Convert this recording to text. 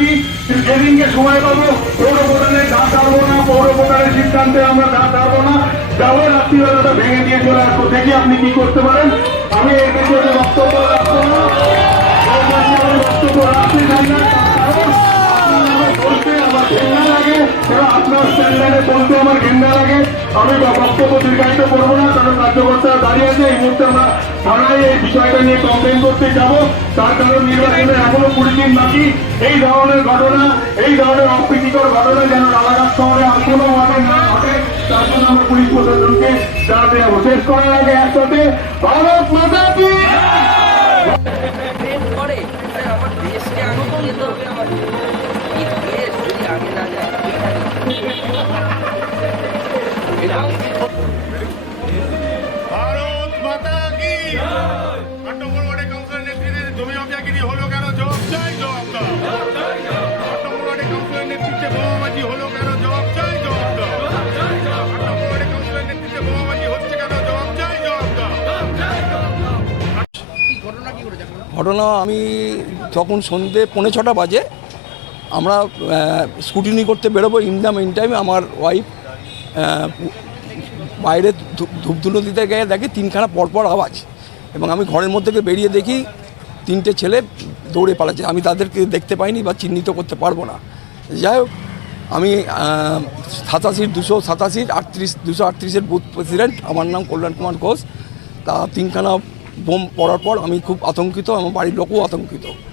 আছি। যেদিনকে সময় পাবো, পৌর প্রধানের গা ছাড়বো না, পৌর প্রধানের সিদ্ধান্তে আমরা গা ছাড়বো না। যাব রাত্রিবেলাটা ভেঙে দিয়ে চলে আসব। দেখি আপনি কি করতে পারেন। আমি এর পেছনে বক্তব্য ঘেন্না আপনার স্ট্যান্ডার্ডে বলতে আমার ঘেন্না লাগে। আমি বক্তব্য দীর্ঘায়িত করব না, কারণ কার্যকর্তারা দাঁড়িয়ে আছে। এই মুহূর্তে আমরা থানায় এই বিষয়টা নিয়ে কমপ্লেন করতে যাব। তার কারণ নির্বাচনের এখনও কুড়ি দিন বাকি। এই ধরনের ঘটনা, এই ধরনের অপ্রীতিকর ঘটনা যেন রালাঘাট শহরে আর কোনো না ঘটে, তার জন্য আমরা পুলিশ প্রশাসনকে জানাতে শেষ করার আগে একসাথে ভারত মাতা আমার দেশকে আগে ভারত মাতা কি? আট নম্বর ওয়ার্ডে কাউন্সিলর নেতৃত্বে জমি অবজাগিরি হলো কেন? জবাব চাই জবাব দাও। আট নম্বর ওয়ার্ডে কাউন্সিলর নেতৃত্বে বোমাবাজি হলো কেন? জবাব চাই জবাব দাও। আট নম্বর ওয়ার্ডে কাউন্সিলর নেতৃত্বে বোমাবাজি হচ্ছে কেন? জবাব চাই জবাব দাও। ঘটনা আমি তখন সন্ধে পৌনে ছটা বাজে আমরা স্কুটিনি করতে বেরোবো ইন দ্য মেন টাইম আমার ওয়াইফ বাইরে ধূপ- ধূপধুনো দিতে গিয়ে দেখি তিনখানা পরপর আওয়াজ। এবং আমি ঘরের মধ্যে বেরিয়ে দেখি তিনটে ছেলে দৌড়ে পালাচ্ছে। আমি তাদেরকে দেখতে পাইনি বা চিহ্নিত করতে পারব না। যাই হোক, আমি সাতাশির দুশো সাতাশির আটত্রিশ, দুশো আটত্রিশের বুথ প্রেসিডেন্ট। আমার নাম কল্যাণ কুমার ঘোষ। তা তিনখানা বোম পড়ার পর আমি খুব আতঙ্কিত, আমার বাড়ির লোকও আতঙ্কিত।